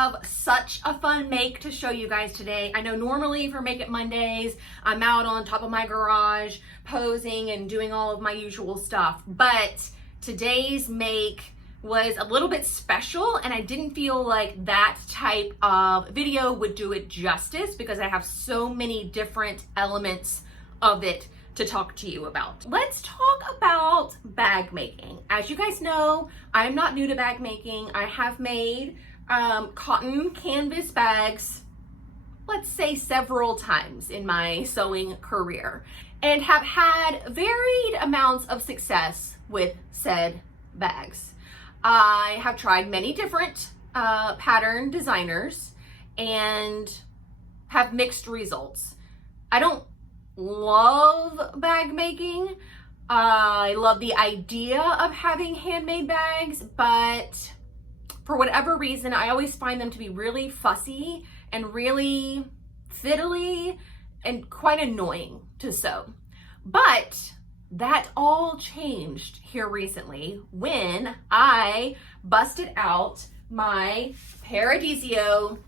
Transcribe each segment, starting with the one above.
have such a fun make to show you guys today. I know normally for Make It Mondays, I'm out on top of my garage posing and doing all of my usual stuff, but today's make was a little bit special and I didn't feel like that type of video would do it justice because I have so many different elements of it to talk to you about. Let's talk about bag making. As you guys know, I'm not new to bag making. I have made cotton canvas bags, let's say several times in my sewing career, and have had varied amounts of success with said bags. I have tried many different pattern designers and have mixed results. I don't love bag making. I love the idea of having handmade bags, but for whatever reason, I always find them to be really fussy and really fiddly and quite annoying to sew. But that all changed here recently when I busted out my Paradiso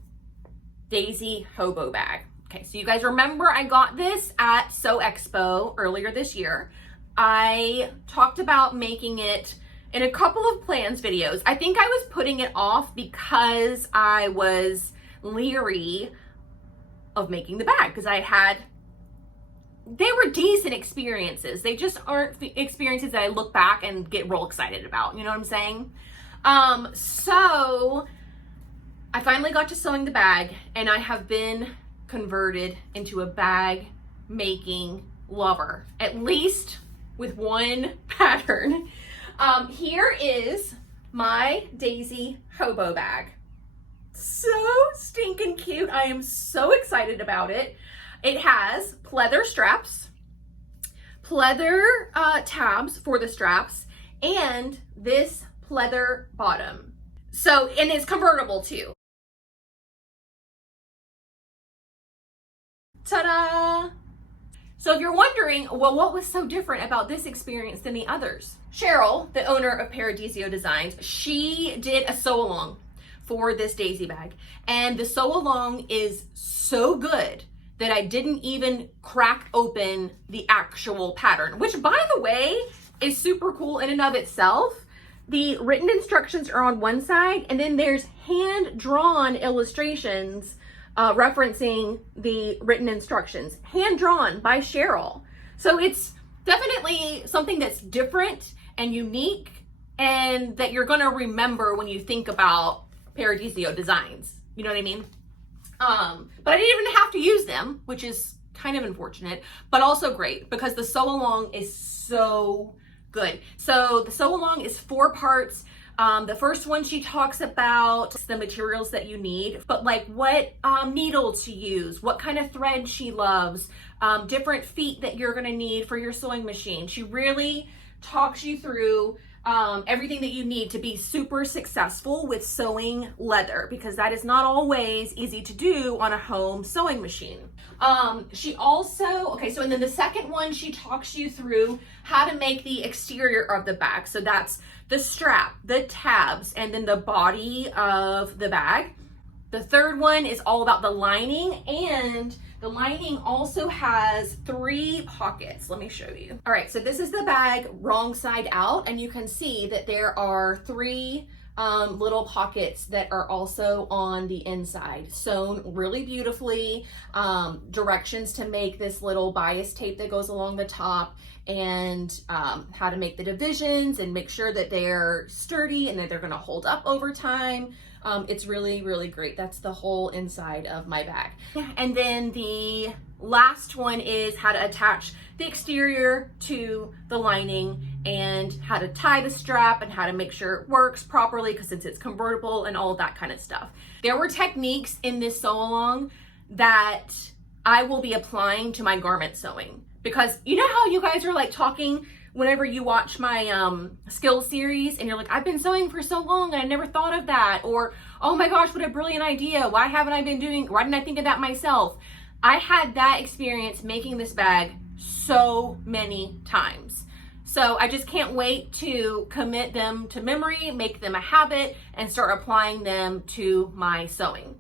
Daisy Hobo bag. Okay, so you guys remember I got this at Sew Expo earlier this year. I talked about making it in a couple of plans videos. I think I was putting it off because I was leery of making the bag because they were decent experiences. They just aren't experiences that I look back and get real excited about. You know what I'm saying? So I finally got to sewing the bag and I have been converted into a bag making lover, at least with one pattern. Here is my Daisy Hobo bag. So stinking cute. I am so excited about it. It has pleather straps, pleather tabs for the straps, and this pleather bottom. So, and it's convertible too. Ta-da! So if you're wondering, well, what was so different about this experience than the others? Cheryl, the owner of Paradiso Designs, she did a sew-along for this Daisy bag. And the sew-along is so good that I didn't even crack open the actual pattern, which by the way, is super cool in and of itself. The written instructions are on one side, and then there's hand-drawn illustrations referencing the written instructions, hand-drawn by Cheryl. So it's definitely something that's different and unique and that you're gonna remember when you think about Paradiso Designs. You know what I mean? But I didn't even have to use them, which is kind of unfortunate, but also great because the sew-along is so good. So the sew-along is 4 parts. The first one, she talks about the materials that you need, but like what needle to use, what kind of thread she loves, different feet that you're gonna need for your sewing machine. She really talks you through everything that you need to be super successful with sewing leather, because that is not always easy to do on a home sewing machine. She also, and then the second one, she talks you through how to make the exterior of the bag. So that's the strap, the tabs, and then the body of the bag. The third one is all about the lining, and the lining also has 3 pockets. Let me show you. All right, so this is the bag wrong side out, and you can see that there are 3 little pockets that are also on the inside, sewn really beautifully, directions to make this little bias tape that goes along the top, and how to make the divisions and make sure that they're sturdy and that they're gonna hold up over time. It's really, really great. That's the whole inside of my bag. And then the last one is how to attach the exterior to the lining and how to tie the strap and how to make sure it works properly, because since it's convertible and all of that kind of stuff. There were techniques in this sew-along that I will be applying to my garment sewing, because you know how you guys are like talking whenever you watch my skills series and you're like, I've been sewing for so long and I never thought of that, or oh my gosh, what a brilliant idea, why didn't I think of that myself? I had that experience making this bag so many times. So I just can't wait to commit them to memory, make them a habit, and start applying them to my sewing.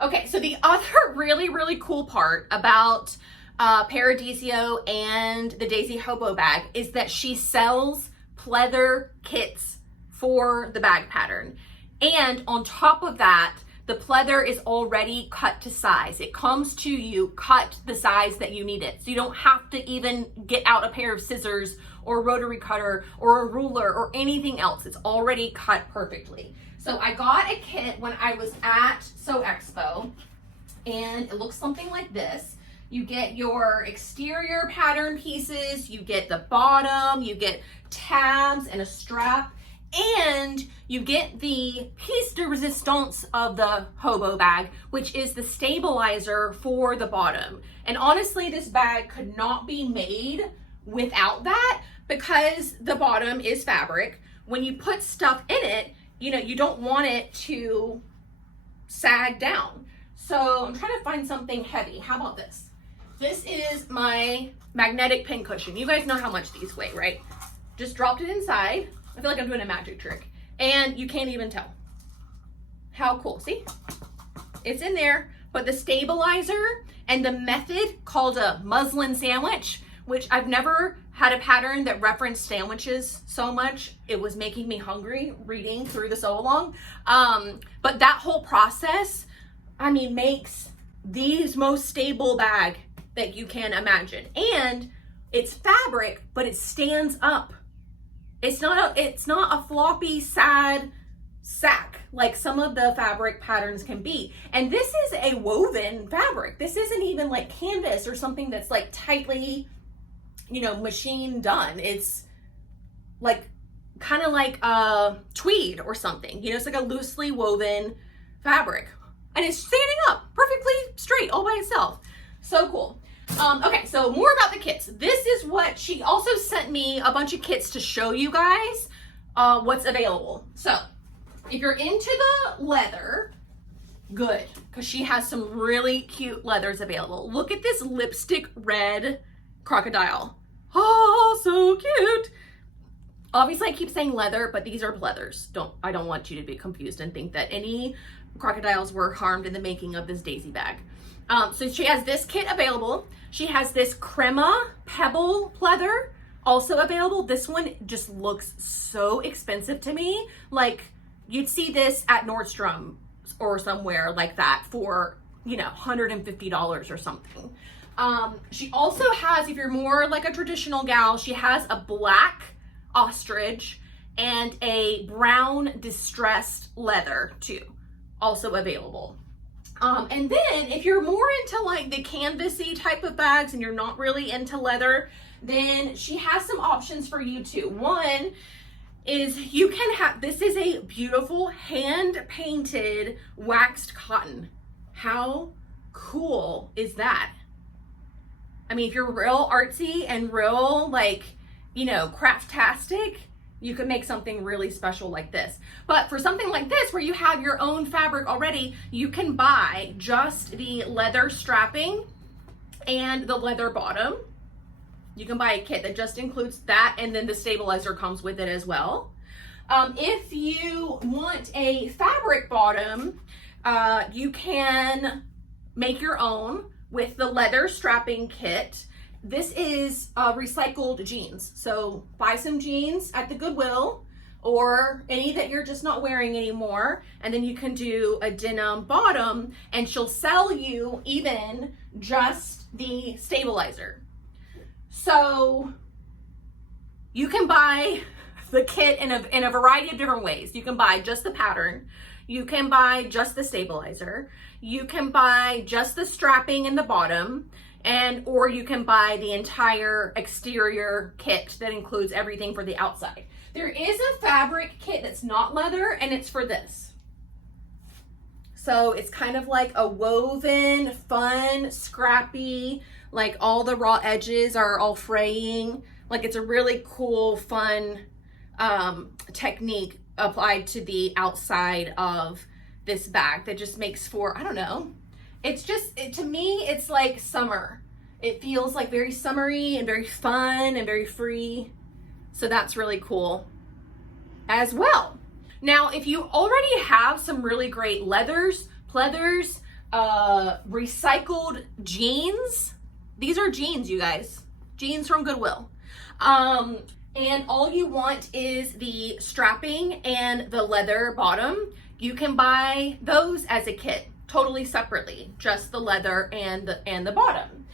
Okay, so the other really, really cool part about Paradiso and the Daisy Hobo bag is that she sells pleather kits for the bag pattern. And on top of that, the pleather is already cut to size. It comes to you cut the size that you need it. So you don't have to even get out a pair of scissors or a rotary cutter or a ruler or anything else. It's already cut perfectly. So I got a kit when I was at Sew Expo, and it looks something like this. You get your exterior pattern pieces, you get the bottom, you get tabs and a strap, and you get the piece de resistance of the Hobo bag, which is the stabilizer for the bottom. And honestly, this bag could not be made without that, because the bottom is fabric. When you put stuff in it, you don't want it to sag down. So I'm trying to find something heavy. How about this? This is my magnetic pin cushion. You guys know how much these weigh, right? Just dropped it inside. I feel like I'm doing a magic trick. And you can't even tell. How cool, see? It's in there, but the stabilizer and the method called a muslin sandwich, which I've never had a pattern that referenced sandwiches so much. It was making me hungry reading through the sew along. But that whole process, makes the most stable bag that you can imagine. And it's fabric, but it stands up. It's not a floppy, sad sack like some of the fabric patterns can be. And this is a woven fabric. This isn't even like canvas or something that's like tightly, machine done. It's like kind of like a tweed or something. It's like a loosely woven fabric. And it's standing up perfectly straight all by itself. So cool. Okay, so more about the kits. This is what she also sent me, a bunch of kits to show you guys what's available. So if you're into the leather, good, because she has some really cute leathers available. Look at this lipstick red crocodile. Oh, so cute. Obviously I keep saying leather, but these are pleathers. I don't want you to be confused and think that any crocodiles were harmed in the making of this Daisy bag. So she has this kit available. She has this crema pebble pleather also available. This one just looks so expensive to me. Like you'd see this at Nordstrom or somewhere like that for, $150 or something. She also has, if you're more like a traditional gal, she has a black ostrich and a brown distressed leather too, also available. And then if you're more into like the canvasy type of bags and you're not really into leather, then she has some options for you too. One is you can have, this is a beautiful hand painted waxed cotton. How cool is that? If you're real artsy and real craftastic, you could make something really special like this. But for something like this, where you have your own fabric already, you can buy just the leather strapping and the leather bottom. You can buy a kit that just includes that, and then the stabilizer comes with it as well. If you want a fabric bottom, you can make your own with the leather strapping kit. This is recycled jeans. So buy some jeans at the Goodwill or any that you're just not wearing anymore. And then you can do a denim bottom, and she'll sell you even just the stabilizer. So you can buy the kit in a variety of different ways. You can buy just the pattern. You can buy just the stabilizer. You can buy just the strapping in the bottom. Or you can buy the entire exterior kit that includes everything for the outside. There is a fabric kit that's not leather, and it's for this. So it's kind of like a woven, fun, scrappy, like all the raw edges are all fraying. Like it's a really cool, fun technique applied to the outside of this bag that just makes for, I don't know, it's just, to me, it's like summer. It feels like very summery and very fun and very free. So that's really cool as well. Now, if you already have some really great leathers, pleathers, recycled jeans, these are jeans, you guys, jeans from Goodwill. And all you want is the strapping and the leather bottom. You can buy those as a kit, totally separately, just the leather and the bottom.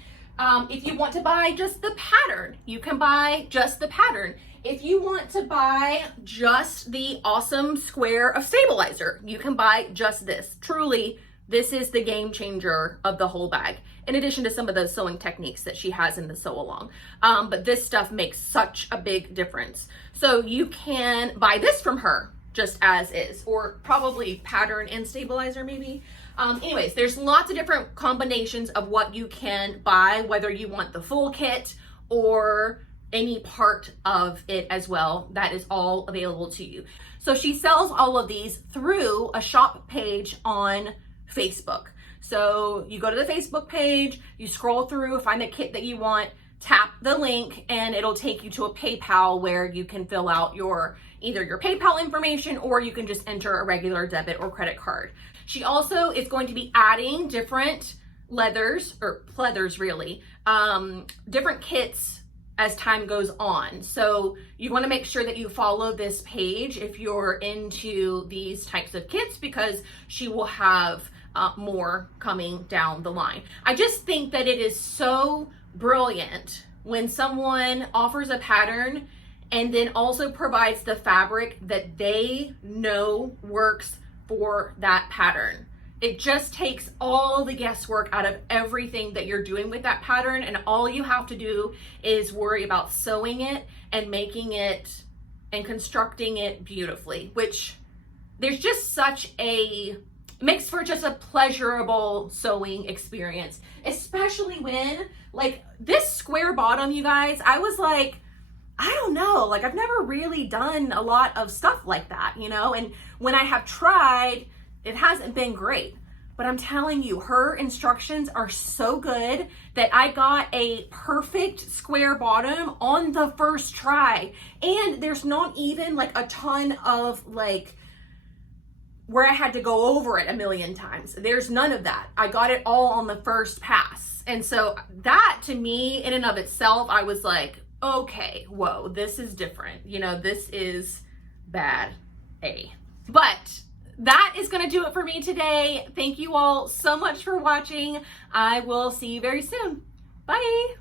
If you want to buy just the pattern, you can buy just the pattern. If you want to buy just the awesome square of stabilizer, you can buy just this. Truly, this is the game changer of the whole bag, in addition to some of those sewing techniques that she has in the sew along. But this stuff makes such a big difference. So you can buy this from her just as is, or probably pattern and stabilizer maybe. Anyways, there's lots of different combinations of what you can buy, whether you want the full kit or any part of it as well. That is all available to you. So she sells all of these through a shop page on Facebook. So you go to the Facebook page, you scroll through, find the kit that you want, tap the link, and it'll take you to a PayPal where you can fill out either your PayPal information, or you can just enter a regular debit or credit card. She also is going to be adding different leathers, or pleathers really, different kits as time goes on. So you want to make sure that you follow this page if you're into these types of kits, because she will have more coming down the line. I just think that it is so brilliant when someone offers a pattern and then also provides the fabric that they know works for that pattern. It just takes all the guesswork out of everything that you're doing with that pattern, and all you have to do is worry about sewing it and making it and constructing it beautifully, which there's just makes for just a pleasurable sewing experience, especially when, like, this square bottom, you guys, I was like, I don't know, like, I've never really done a lot of stuff like that, and when I have tried, it hasn't been great. But I'm telling you, her instructions are so good that I got a perfect square bottom on the first try. And there's not even like a ton of where I had to go over it a million times. There's none of that. I got it all on the first pass. And so that, to me, in and of itself, I was like, okay, whoa, this is different. This is bad A. But that is going to do it for me today. Thank you all so much for watching. I will see you very soon. Bye.